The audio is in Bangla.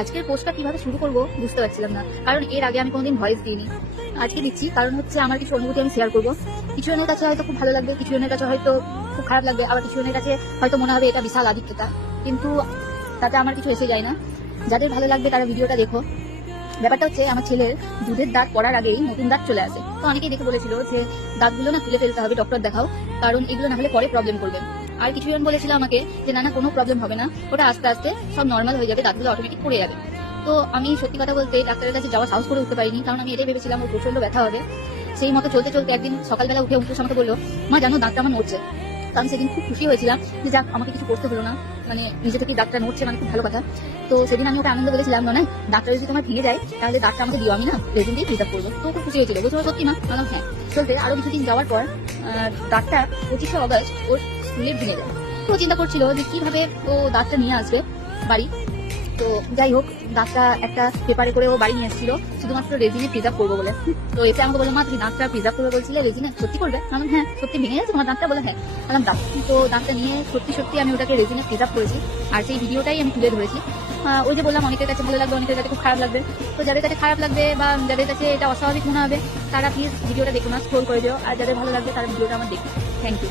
আজকের পোস্টটা কিভাবে শুরু করবো বুঝতে পারছিলাম না, কারণ এর আগে আমি কোনোদিন ভয়েস দিইনি। আজকে দিচ্ছি কারণ হচ্ছে আমার কিছু অনুভূতি আমি শেয়ার করবো। কিছু জনের কাছে হয়তো খুব ভালো লাগবে, কিছু জনের কাছে হয়তো খুব খারাপ লাগবে, আবার কিছু জনের কাছে হয়তো মনে হবে এটা বিশাল আদিত্যতা, কিন্তু তাতে আমার কিছু এসে যায় না। যাদের ভালো লাগবে তারা ভিডিওটা দেখো। ব্যাপারটা হচ্ছে আমার ছেলের দুধের দাঁত পড়ার আগেই নতুন দাঁত চলে আসে। তো অনেকেই দেখে বলেছিল যে দাঁতগুলো না তুলে ফেলতে হবে, ডক্টর দেখাও, কারণ এগুলো না হলে পরে প্রবলেম করবে। আর কিছু জন বলেছিল আমাকে যে না না কোনো প্রবলেম হবে না, ওটা আস্তে আস্তে সব নর্মাল হয়ে যাবে, দাঁতগুলো অটোমেটিক পড়ে যাবে। তো আমি সত্যি কথা বলতে ডাক্তারের কাছে যাওয়া সাহস করে উঠতে পারিনি, কারণ আমি এটাই ভেবেছিলাম ওর প্রচন্ড ব্যথা হবে। সেই মতো চলতে চলতে একদিন সকালবেলা উঠে আমাকে বললো, মা জানো দাঁতটা আমার নড়ছে। তো আমি সেদিন খুব খুশি হয়েছিলাম যে যাক আমাকে কিছু করতে হলো না, মানে নিজে থেকে ডাক্তার নড়ছে মানে খুব ভালো কথা। তো সেদিন আমি ওকে আনন্দ বলেছিলাম, না ডাক্তার যদি তোমার ভেঙে যায় তাহলে দাঁতটা আমাকে দিও, আমি না রেজিন দিয়ে প্রিজার্ভ করবো। তো খুব খুশি হয়েছিল, বলছো সত্যি মা? বললাম হ্যাঁ। চলতে আরো কিছুদিন যাওয়ার পর দাঁতটা 25শে অগস্ট ওর স্কুলে ভেঙে যায়। তো চিন্তা করছিল যে কিভাবে ও দাঁতটা নিয়ে আসবে বাড়ি। তো যাই হোক, দাঁতটা একটা পেপারে করে ও বাড়ি নিয়ে এসেছিল শুধুমাত্র রেজিনে প্রিজার্ভ করবো বলে। তো এসে আমাকে বলে, মা তুমি দাঁতটা প্রিজার্ভ করবে বলছিলে, রেজিনে সত্যি করবে? আমি হ্যাঁ সত্যি ভেঙে গেছে তোমার দাঁতটা? বলে হ্যাঁ। বললাম দাঁত। তো দাঁতটা নিয়ে সত্যি সত্যি আমি ওটাকে রেজিনে প্রিজার্ভ করেছি, আর সেই ভিডিওটাই আমি তুলে ধরেছি। ওই যে বললাম অনেকের কাছে ভালো লাগবে, অনেকের কাছে খুব খারাপ লাগবে। তো যাদের কাছে খারাপ লাগবে বা যাদের কাছে এটা অস্বাভাবিক মনে হবে তারা প্লিজ ভিডিওটা দেখো না, স্ক্রোল করে দিও, আর যাদের ভালো লাগবে তারা ভিডিওটা আমার দেখো। Thank you.